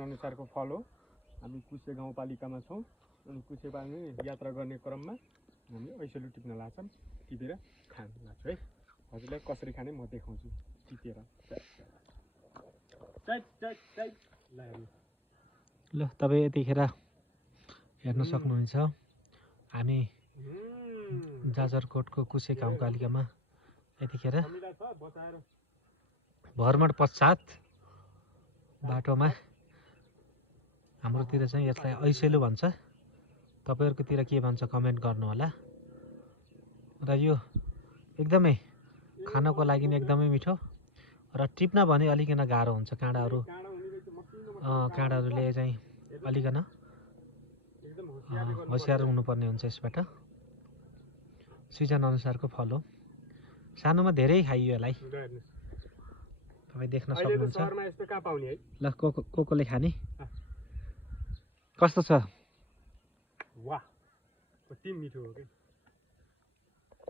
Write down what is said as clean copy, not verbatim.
अनुसारको फल हो। हामी कुसे गाउँपालिकामा छौँ अनि कुसेपानी यात्रा गर्ने क्रममा हामी ऐसेलु टिप्न लाग्छन्, टिपेर खान लाग्छु है। हजुरलाई कसरी खाने म देखाउँछु टिपेर। ल तपाईँ यतिखेर हेर्न सक्नुहुन्छ हामी जाजरकोटको कुसे गाउँपालिकामा यतिखेर भ्रमण पश्चात बाटोमा हाम्रोतिर चाहिँ यसलाई ऐसेलु भन्छ, तपाईहरुकोतिर के भन्छ कमेन्ट गर्नु होला। र यो एकदमै खानको लागि नि एकदमै मिठो र टिप्न भने अलिकन गाह्रो हुन्छ, काँडाहरूले चाहिँ अलिकन होशियार हुनुपर्ने हुन्छ। यसबाट सिजन अनुसारको फल हो। सानोमा धेरै खाइयो यसलाई, तपाईँ देख्न सक्नुहुन्छ। ल कोले खाने कस्तो छ? वाह, कति मिठो हो के।